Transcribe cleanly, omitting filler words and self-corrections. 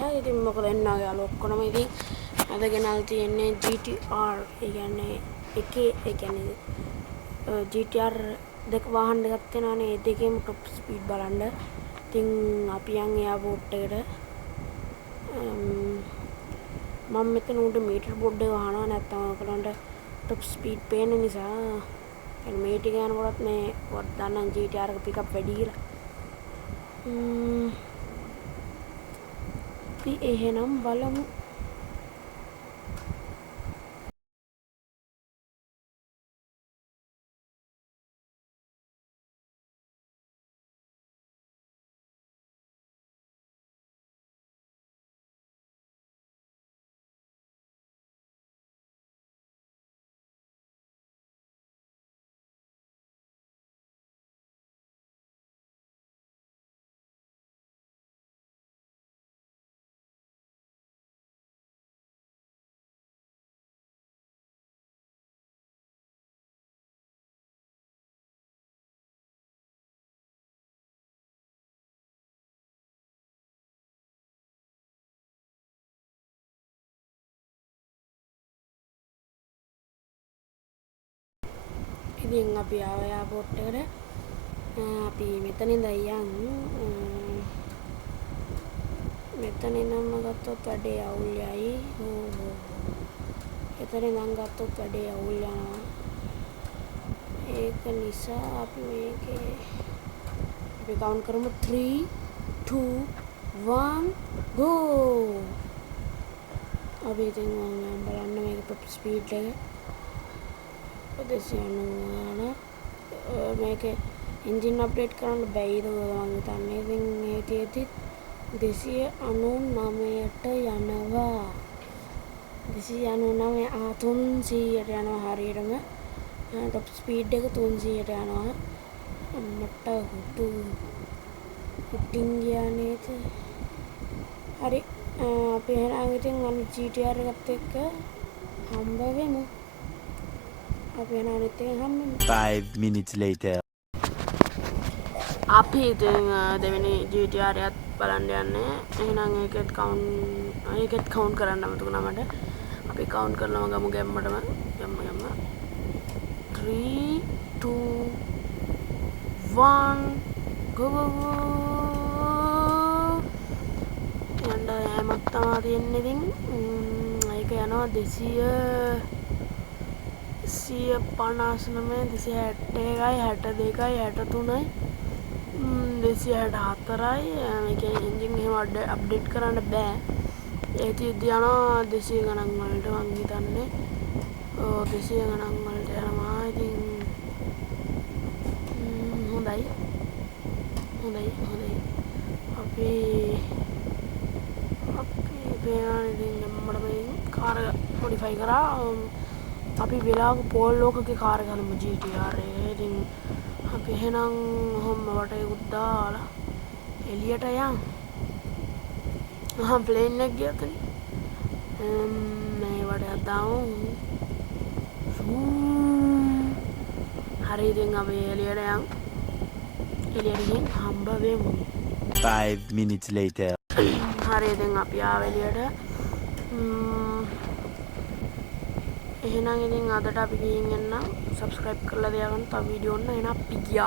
හයි ඉතින් මොකද එන්නා යාළුවෝ ඔක්කොම ඉතින් අද ගෙනල්ලා තියෙන්නේ GTR ඒ කියන්නේ එකේ ඒ කියන්නේ GTR දෙක වාහන දෙකක් තියෙනවානේ ඒ දෙකේම টොප් ස්පීඩ් බලන්න. ඉතින් අපි යන් එයාපෝට් එකට මම මෙතන උඩ මීටර් බෝඩ් එක වහනවා නැත්නම් ඔයගලන්ට টොප් ස්පීඩ් පේන නිසා මේ ටික යනකොටත් මේ වත් දන්නම් GTR එක පිකප් වැඩි කියලා. අපි එහෙනම් බලමු. ඉතින් අපි ආව එයාපෝට් එකට. අපි මෙතන ඉඳන් යන් මෙතන ඉඳන්ම ගත්තොත් වැඩේ අවුල් යයි. එතන ඉඳන් ගත්තොත් වැඩේ අවුල් යනවා. ඒක නිසා අපි මේකේ අපි කවුන්ට් කරමු 3 2 1 go. අපි ඉතින් බලන්න මේක টොප් ස්පීඩ් එක 290 මේක එන්ජින් අප්ඩේට් කරන්න බැයිද මම හිතන්නේ. ඉතින් මේ තියෙද්දි 299ට යනවා. 299 300ට යනවා හරියටම. টොප් ස්පීඩ් එක 300ට යනවා. මට හුටින් ගියා නේද? හරි අපි එහෙනම් ඉතින් අනිත් GTR එකත් එක්ක හම්බ වෙමු. 5 minutes later. අපි ඉතින් දෙවෙනි GTR එකත් බලන්න යන්නේ. එහෙනම් ඒකත් කවුන්ට් කරන්න අමතක වුණා මට. අපි කවුන්ට් කරනම ගමු ගැම්මටම. ගැම්ම 3 2 1 go go go. යන්න යෑමක් තමයි තියෙන්නේ ඉතින්. ඒක යනවා 259 261යි 62යි 63යි 264යි. මේක එන්ජින් එහෙම අප්ඩේට් කරන්න බෑ. ඒ තියෙද්දි යනවා 200 ගණන් වලට මං හිතන්නේ. 200 ගණන් වලට යනවා. ඉතින් හොඳයි. අපි බෑන ඉතින් මම මේ කාර් මොඩිෆයි කරා. අපි වෙලාවක පෝල් ලෝකගේ කාර් ගන්නමු GTR එක. ඉතින් අපි එහෙනම් ඔහොම වටේකුත් දාලා එළියට යන්. ප්ලේන් එක ගියත් මේ වටේ දාමු. හරි ඉතින් අපි එළියට යන්. එළියට ගිහින් හම්බ වෙමු. 5 minutes later. හරි ඉතින් අපි ආව එළියට. එහෙනම් ඉතින් අදට අපි ගිහින් එන්නම්. subscribe කරලා තියාගන්න. තව වීඩියෝ ඔන්න එහෙනම් අපි ගියා.